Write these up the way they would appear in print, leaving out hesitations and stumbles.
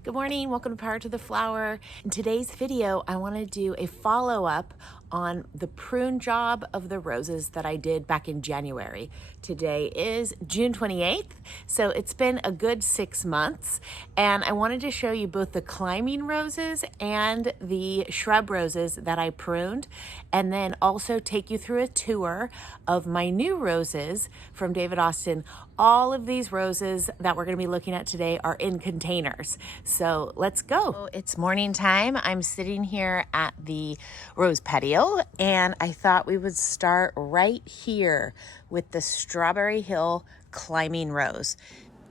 Good morning, welcome to Power to the Flower. In today's video, I want to do a follow-up on the prune job of the roses that I did back in January. Today is June 28th, so it's been a good 6 months, and I wanted to show you both the climbing roses and the shrub roses that I pruned, and then also take you through a tour of my new roses from David Austin. All of these roses that we're going to be looking at today are in containers. So let's go. It's morning time. I'm sitting here at the rose patio and I thought we would start right here with the Strawberry Hill climbing rose.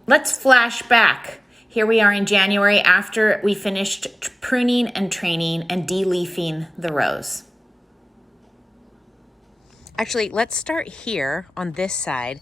Let's flash back. Here we are in January after we finished pruning and training and de-leafing the rose. Actually, let's start here on this side.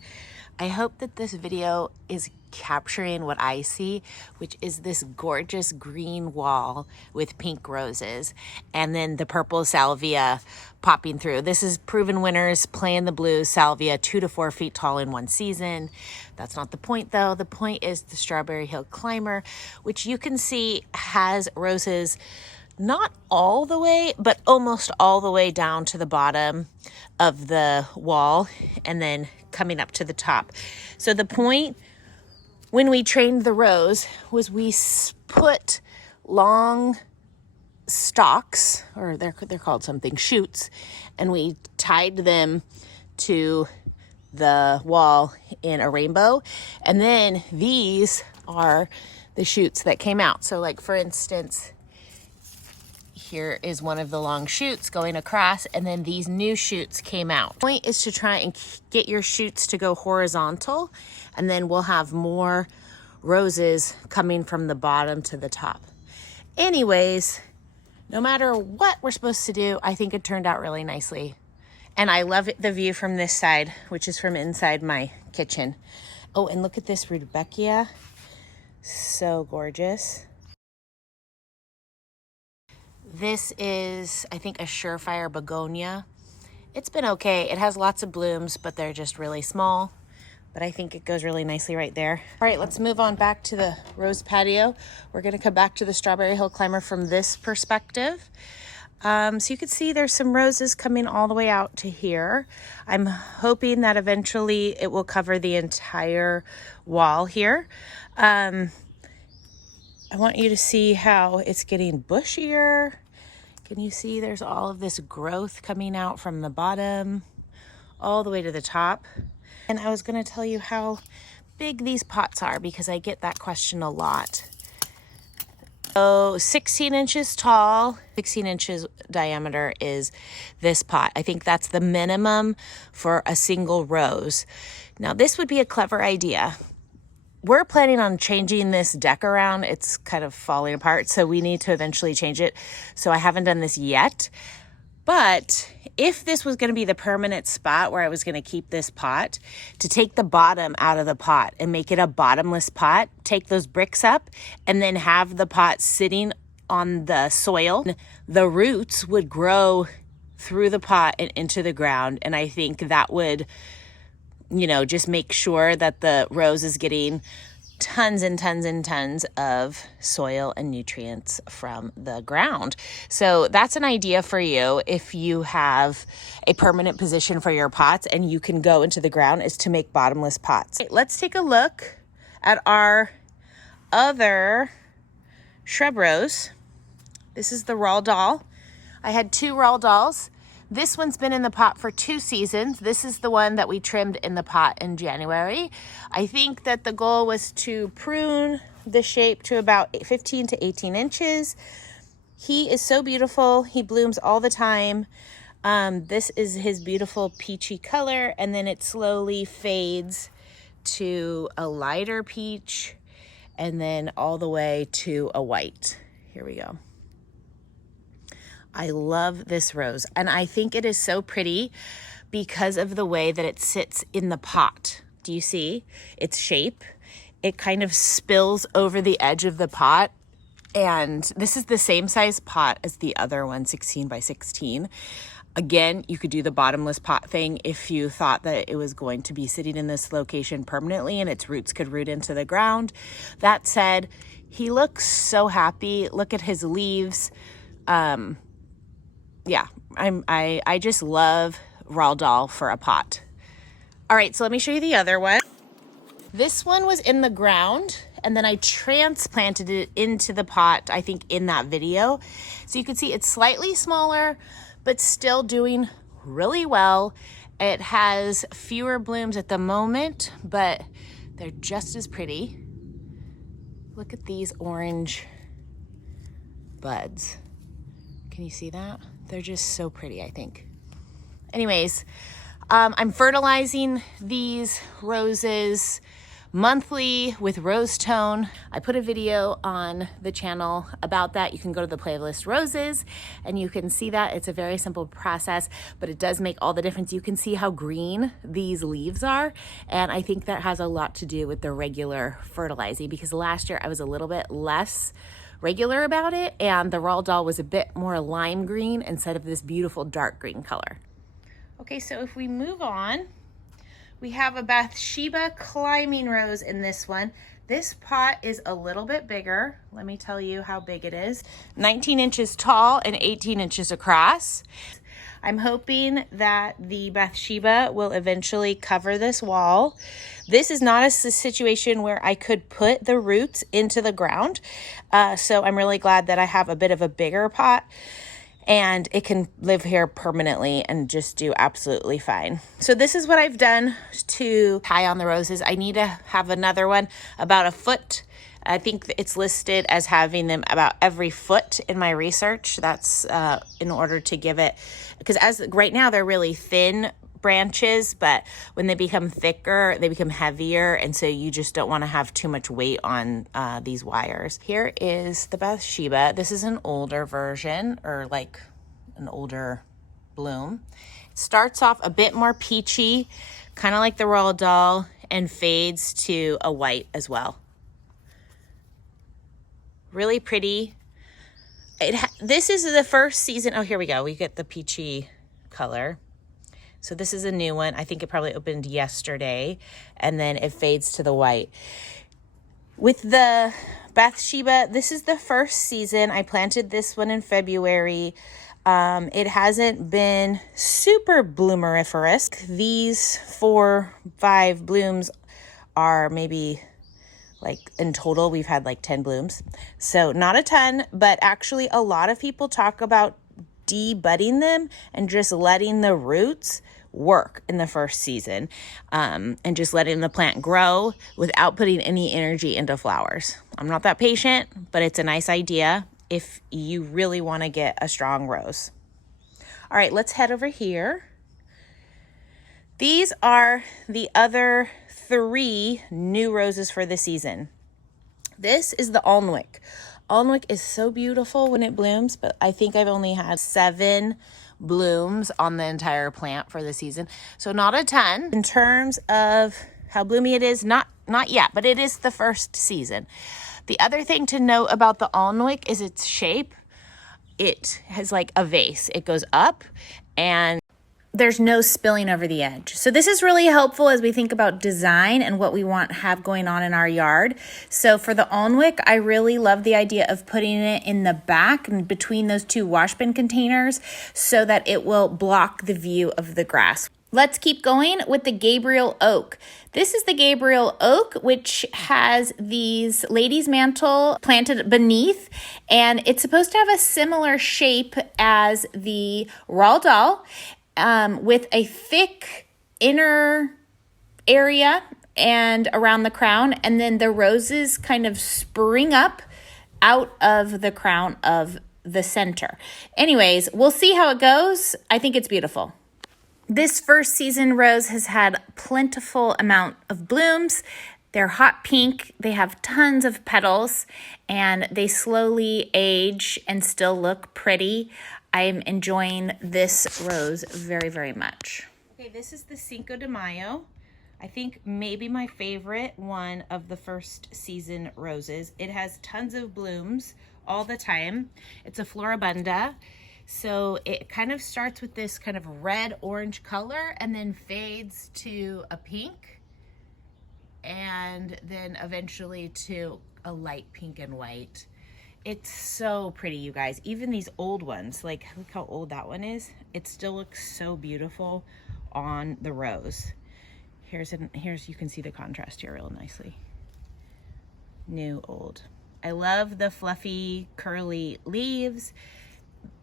I hope that this video is capturing what I see, which is this gorgeous green wall with pink roses and then the purple salvia popping through. This is proven winners, playing the blue salvia, 2 to 4 feet tall in one season. That's not the point though. The point is the Strawberry Hill Climber, which you can see has roses not all the way, but almost all the way down to the bottom of the wall and then coming up to the top. So the point when we trained the rose was we put long stalks, or they're called something, shoots, and we tied them to the wall in a rainbow. And then these are the shoots that came out. So like for instance, here is one of the long shoots going across, and then these new shoots came out. The point is to try and get your shoots to go horizontal, and then we'll have more roses coming from the bottom to the top. Anyways, no matter what we're supposed to do, I think it turned out really nicely. And I love the view from this side, which is from inside my kitchen. Oh, and look at this rudbeckia. So gorgeous. This is, I think, a surefire begonia. It's been okay. It has lots of blooms, but they're just really small. But I think it goes really nicely right there. All right, let's move on back to the rose patio. We're gonna come back to the Strawberry Hill Climber from this perspective. So you can see there's some roses coming all the way out to here. I'm hoping that eventually it will cover the entire wall here. I want you to see how it's getting bushier. Can you see there's all of this growth coming out from the bottom all the way to the top? And I was going to tell you how big these pots are because I get that question a lot. So 16 inches tall, 16 inches diameter is this pot. I think that's the minimum for a single rose. Now this would be a clever idea. We're planning on changing this deck around. It's kind of falling apart, so we need to eventually change it. So I haven't done this yet. But if this was going to be the permanent spot where I was going to keep this pot, to take the bottom out of the pot and make it a bottomless pot, take those bricks up and then have the pot sitting on the soil, the roots would grow through the pot and into the ground. And I think that would, you know, just make sure that the rose is getting tons and tons and tons of soil and nutrients from the ground. So that's an idea for you if you have a permanent position for your pots and you can go into the ground, is to make bottomless pots. Okay, let's take a look at our other shrub rose. This is the Roald Dahl. I had 2 Roald Dahls. This one's been in the pot for 2 seasons. This is the one that we trimmed in the pot in January. I think that the goal was to prune the shape to about 15 to 18 inches. He is so beautiful. He blooms all the time. This is his beautiful peachy color, and then it slowly fades to a lighter peach and then all the way to a white. Here we go. I love this rose, and I think it is so pretty because of the way that it sits in the pot. Do you see its shape? It kind of spills over the edge of the pot, and this is the same size pot as the other one, 16 by 16. Again, you could do the bottomless pot thing if you thought that it was going to be sitting in this location permanently and its roots could root into the ground. That said, He looks so happy. Look at his leaves. Yeah, I just love Raldal for a pot. All right, so let me show you the other one. This one was in the ground, and then I transplanted it into the pot, I think in that video. So you can see it's slightly smaller, but still doing really well. It has fewer blooms at the moment, but they're just as pretty. Look at these orange buds. Can you see that? They're just so pretty, I think. Anyways, I'm fertilizing these roses monthly with rose tone. I put a video on the channel about that. You can go to the playlist roses and you can see that. It's a very simple process, but it does make all the difference. You can see how green these leaves are. And I think that has a lot to do with the regular fertilizing, because last year I was a little bit less regular about it, and the Raldal was a bit more lime green instead of this beautiful dark green color. Okay, so if we move on, we have a Bathsheba climbing rose in this one. This pot is a little bit bigger. Let me tell you how big it is. 19 inches tall and 18 inches across. I'm hoping that the Bathsheba will eventually cover this wall. This is not a situation where I could put the roots into the ground. So I'm really glad that I have a bit of a bigger pot and it can live here permanently and just do absolutely fine. So this is what I've done to tie on the roses. I need to have another one about a foot. I think it's listed as having them about every foot in my research. That's in order to give it, because as right now they're really thin branches, but when they become thicker, they become heavier, and so you just don't want to have too much weight on these wires. Here is the Bathsheba. This is an older version, or like an older bloom. It starts off a bit more peachy, kind of like the Raldal, and fades to a white as well. Really pretty. This is the first season. Oh, here we go. We get the peachy color. So this is a new one. I think it probably opened yesterday, and then it fades to the white. With the Bathsheba, this is the first season. I planted this one in February. It hasn't been super bloomeriferous. These 4-5 blooms are maybe, like in total, we've had like 10 blooms. So not a ton, but actually a lot of people talk about de-budding them and just letting the roots work in the first season, and just letting the plant grow without putting any energy into flowers. I'm not that patient, but it's a nice idea if you really want to get a strong rose. All right, let's head over here. These are the other 3 new roses for the season. This is the Alnwick. Alnwick is so beautiful when it blooms, but I think I've only had 7 blooms on the entire plant for the season. So not a ton. In terms of how bloomy it is, not yet, but it is the first season. The other thing to note about the Alnwick is its shape. It has like a vase. It goes up and there's no spilling over the edge. So this is really helpful as we think about design and what we want to have going on in our yard. So for the Alnwick, I really love the idea of putting it in the back and between those 2 wash bin containers so that it will block the view of the grass. Let's keep going with the Gabriel Oak. This is the Gabriel Oak, which has these lady's mantle planted beneath, and it's supposed to have a similar shape as the Raldal, with a thick inner area and around the crown, and then the roses kind of spring up out of the crown of the center. Anyways, we'll see how it goes. I think it's beautiful. This first season rose has had plentiful amount of blooms. They're hot pink, they have tons of petals, and they slowly age and still look pretty. I'm enjoying this rose very, very much. Okay, this is the Cinco de Mayo. I think maybe my favorite one of the first season roses. It has tons of blooms all the time. It's a floribunda. So it kind of starts with this kind of red-orange color and then fades to a pink and then eventually to a light pink and white. It's so pretty, you guys. Even these old ones, like look how old that one is. It still looks so beautiful on the rose. Here's you can see the contrast here real nicely. New, old. I love the fluffy, curly leaves.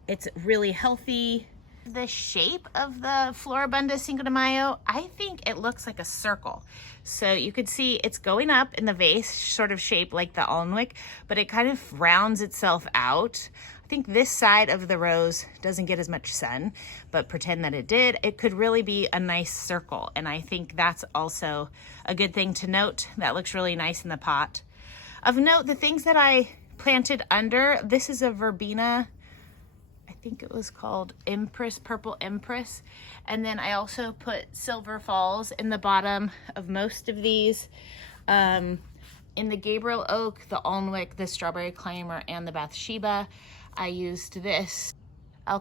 It's really healthy. The shape of the Floribunda Cinco de Mayo, I think it looks like a circle. So you could see it's going up in the vase, sort of shaped like the Alnwick, but it kind of rounds itself out. I think this side of the rose doesn't get as much sun, but pretend that it did. It could really be a nice circle. And I think that's also a good thing to note. That looks really nice in the pot. Of note, the things that I planted under, this is a verbena. I think it was called Empress, Purple Empress. And then I also put Silver Falls in the bottom of most of these. In the Gabriel Oak, the Alnwick, the Strawberry Climber, and the Bathsheba, I used this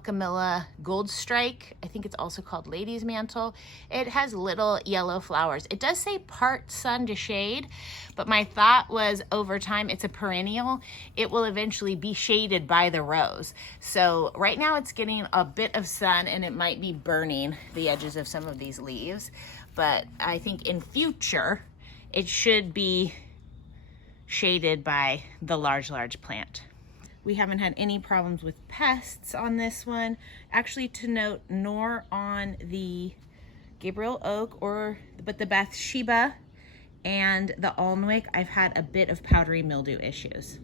Camilla Gold Strike. I think it's also called Lady's Mantle. It has little yellow flowers. It does say part sun to shade, but my thought was over time, it's a perennial. It will eventually be shaded by the rose. So right now it's getting a bit of sun and it might be burning the edges of some of these leaves. But I think in future, it should be shaded by the large plant. We haven't had any problems with pests on this one. Actually, to note, nor on the Gabriel Oak but the Bathsheba and the Alnwick, I've had a bit of powdery mildew issues.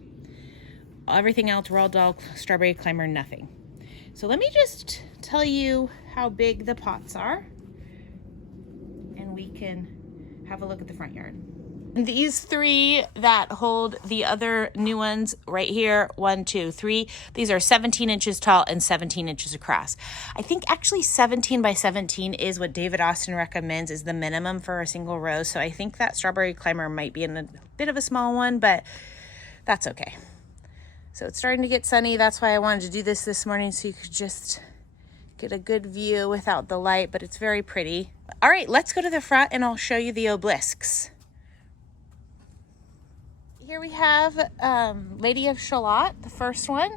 Everything else, Royal Dog, Strawberry Climber, nothing. So let me just tell you how big the pots are, and we can have a look at the front yard. These three that hold the other new ones right here, 1, 2, 3, these are 17 inches tall and 17 inches across. I think actually 17 by 17 is what David Austin recommends is the minimum for a single rose. So I think that Strawberry Climber might be in a bit of a small one, but that's okay. So it's starting to get sunny. That's why I wanted to do this morning, so you could just get a good view without the light, but it's very pretty. All right, let's go to the front and I'll show you the obelisks. Here we have Lady of Shalat, the first one.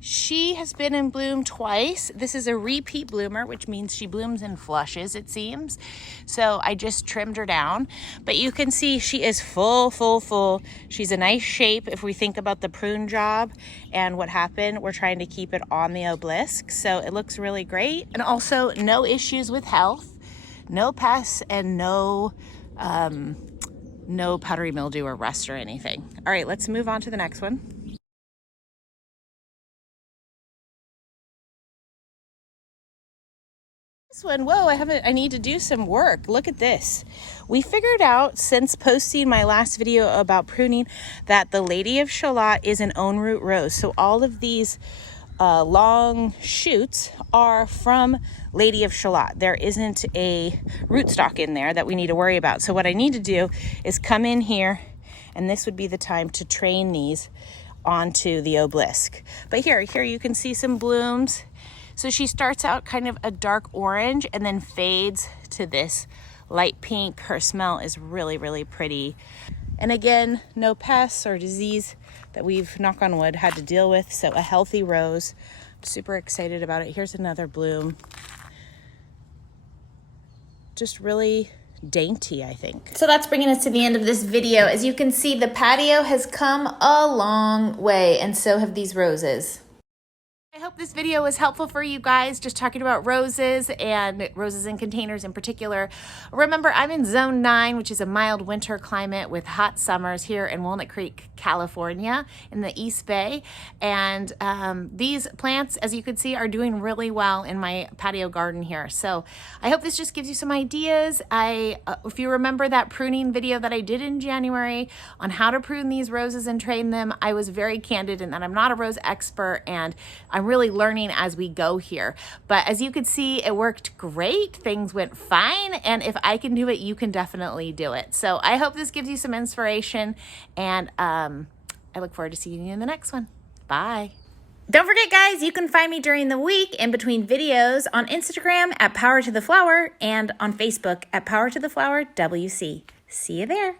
She has been in bloom twice. This is a repeat bloomer, which means she blooms in flushes, it seems. So I just trimmed her down. But you can see she is full. She's a nice shape if we think about the prune job and what happened. We're trying to keep it on the obelisk. So it looks really great. And also no issues with health, no pests, and no powdery mildew or rust or anything. All right, let's move on to the next one. This one, whoa, I need to do some work. Look at this. We figured out since posting my last video about pruning that the Lady of Shalat is an own root rose. So all of these long shoots are from Lady of Shalat. There isn't a rootstock in there that we need to worry about. So what I need to do is come in here, and this would be the time to train these onto the obelisk. But here you can see some blooms. So she starts out kind of a dark orange and then fades to this light pink. Her smell is really pretty. And again, no pests or disease that we've, knock on wood, had to deal with. So a healthy rose. I'm super excited about it. Here's another bloom. Just really dainty, I think. So that's bringing us to the end of this video. As you can see, the patio has come a long way, and so have these roses. I hope this video was helpful for you guys, just talking about roses and roses in containers in particular. Remember, I'm in zone 9, which is a mild winter climate with hot summers here in Walnut Creek, California in the East Bay. And these plants, as you can see, are doing really well in my patio garden here. So I hope this just gives you some ideas. If you remember that pruning video that I did in January on how to prune these roses and train them, I was very candid in that I'm not a rose expert and I'm really learning as we go here. But as you could see, it worked great. Things went fine. And if I can do it, you can definitely do it. So I hope this gives you some inspiration, and I look forward to seeing you in the next one. Bye. Don't forget, guys, you can find me during the week in between videos on Instagram at Power to the Flower and on Facebook at Power to the Flower WC. See you there.